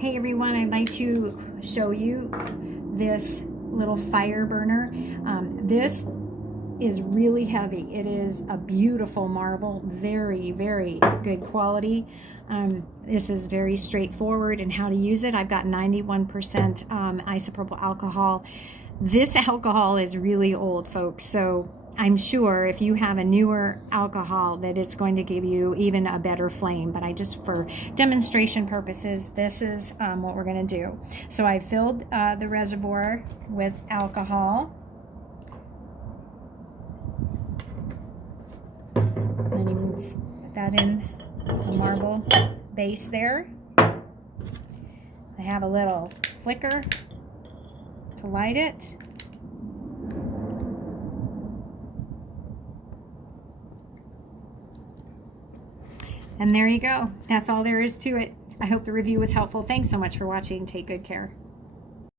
Hey everyone, I'd like to show you this little fire burner. This is really heavy. It is a beautiful marble, very, very good quality. This is very straightforward in how to use it. I've got 91% isopropyl alcohol. This alcohol is really old, folks, so I'm sure if you have a newer alcohol that it's going to give you even a better flame, but for demonstration purposes, this is what we're going to do. So I filled the reservoir with alcohol. And you can put that in the marble base there. I have a little flicker to light it. And there you go. That's all there is to it. I hope the review was helpful. Thanks so much for watching. Take good care.